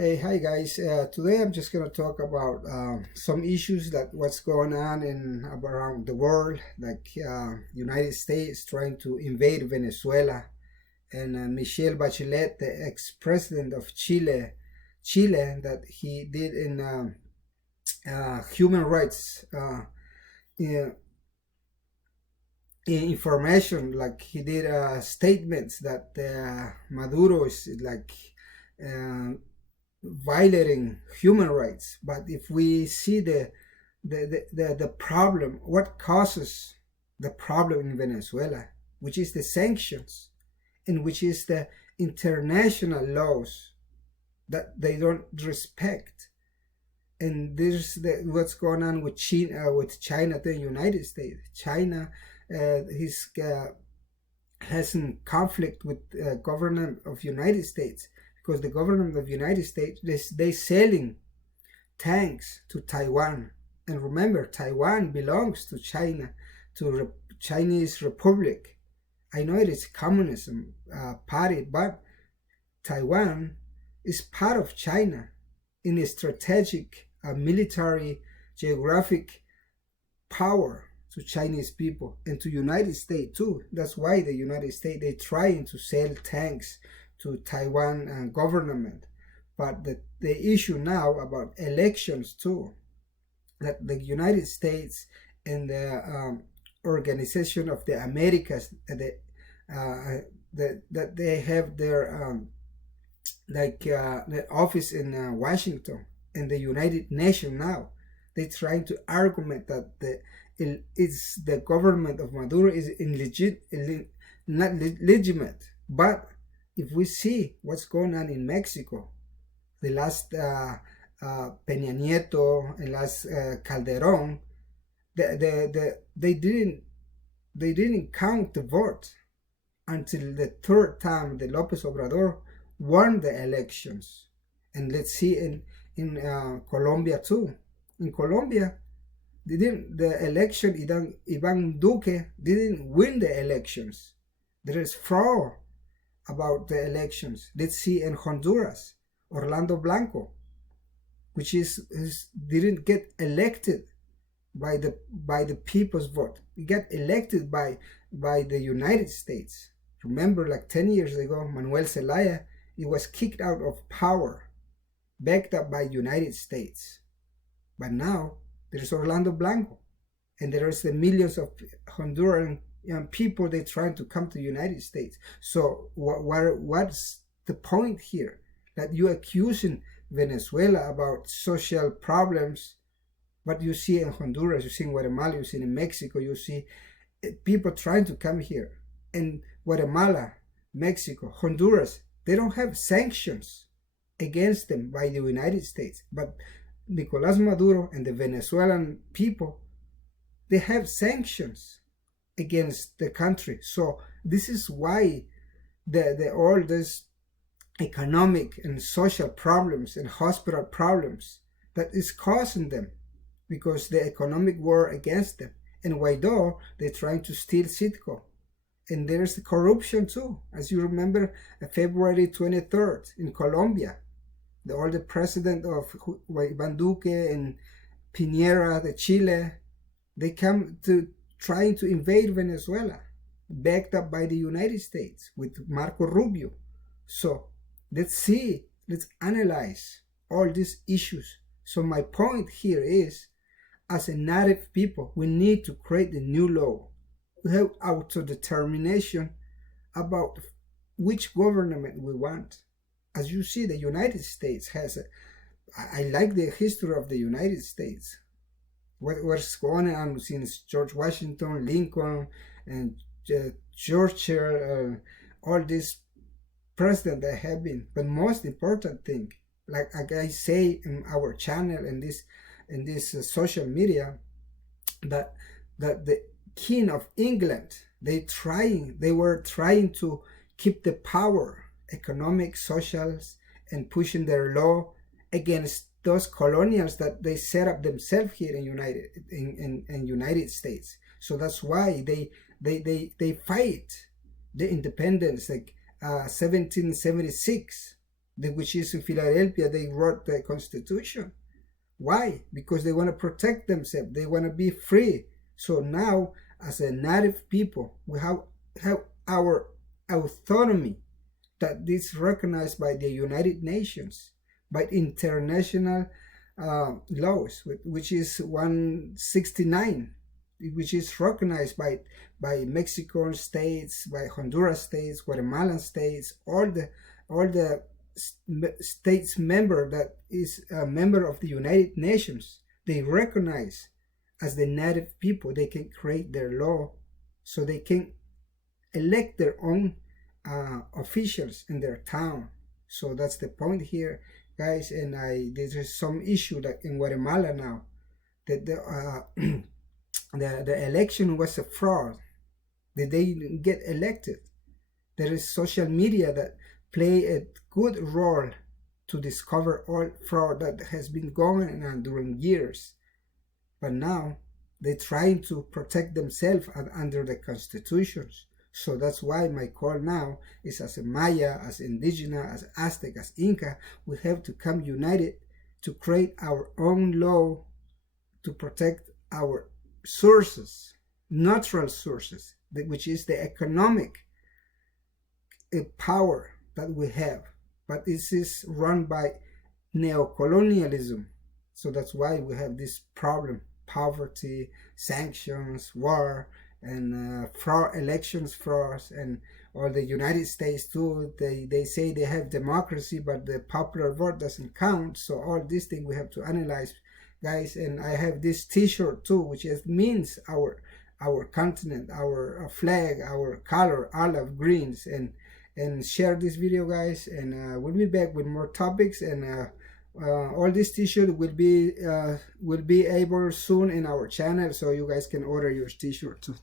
Hey, hi guys. Today I'm just gonna talk about some issues that what's going on in around the world, like United States trying to invade Venezuela, and Michelle Bachelet, the ex-president of Chile, that he did in human rights in, information, like he did statements that Maduro is like. Uh, Violating human rights. But if we see the problem, what causes the problem in Venezuela, which is the sanctions, and which is the international laws that they don't respect, and there's what's going on with China, the United States. China has in conflict with government of United States, because the government of the United States, they selling tanks to Taiwan. And remember, Taiwan belongs to China, to Chinese Republic. I know it is communism party, but Taiwan is part of China in a strategic military geographic power to Chinese people and to United States too. That's why the United States, they're trying to sell tanks to Taiwan government. But the issue now about elections too, that the United States and the Organization of the Americas, that they have their the office in Washington, and the United Nations now, they're trying to argument that it's the government of Maduro is not legitimate. But if we see what's going on in Mexico, the last Peña Nieto and last Calderon, they didn't count the vote until the third time the López Obrador won the elections. And let's see in Colombia too. In Colombia, the election, Ivan Duque didn't win the elections. There is fraud about the elections. Let's see in Honduras, Orlando Blanco, which didn't get elected by the people's vote. He got elected by the United States. Remember, like 10 years ago, Manuel Zelaya, he was kicked out of power, backed up by United States. But now there's Orlando Blanco, and there's the millions of Honduran people, they trying to come to the United States. So what's the point here? That you accusing Venezuela about social problems, but you see in Honduras, you see in Guatemala, you see in Mexico, you see people trying to come here. And Guatemala, Mexico, Honduras, they don't have sanctions against them by the United States. But Nicolás Maduro and the Venezuelan people, they have sanctions against the country. So this is why all this economic and social problems and hospital problems that is causing them, because the economic war against them. And Guaido, they're trying to steal Citgo. And there's the corruption too. As you remember, February 23rd in Colombia, the president of Ivan Duque and Piñera, the Chile, they come to trying to invade Venezuela, backed up by the United States with Marco Rubio. So let's analyze all these issues. So my point here is, as a native people, we need to create a new law. We have autodetermination about which government we want. As you see, the United States has I like the history of the United States. What's going on since George Washington, Lincoln, and Churchill, all these presidents that have been. But most important thing, like I say in our channel and this social media, that the King of England, they were trying to keep the power, economic, socials, and pushing their law against those colonials that they set up themselves here in United States. So that's why they fight the independence, like 1776. which is in Philadelphia. They wrote the Constitution. Why? Because they want to protect themselves. They want to be free. So now, as a native people, we have our autonomy that is recognized by the United Nations, by international laws, which is 169, which is recognized by Mexican states, by Honduras states, Guatemalan states, all the states member that is a member of the United Nations. They recognize as the native people. They can create their law, so they can elect their own officials in their town. So that's the point here, guys. And there's some issue that in Guatemala now, that the election was a fraud. That they didn't get elected. There is social media that play a good role to discover all fraud that has been going on during years. But now they're trying to protect themselves under the constitutions. So that's why my call now is, as a Maya, as indigenous, as Aztec, as Inca, we have to come united to create our own law to protect our sources, natural sources, which is the economic power that we have. But this is run by neocolonialism. So that's why we have this problem: poverty, sanctions, war, and fraud, elections frauds, and or the United States too. They say they have democracy, but the popular vote doesn't count. So all these things we have to analyze, guys. And I have this T-shirt too, which means our continent, our flag, our color, olive greens, and share this video, guys. And we'll be back with more topics, and all this T-shirt will be able soon in our channel, so you guys can order your T-shirt too.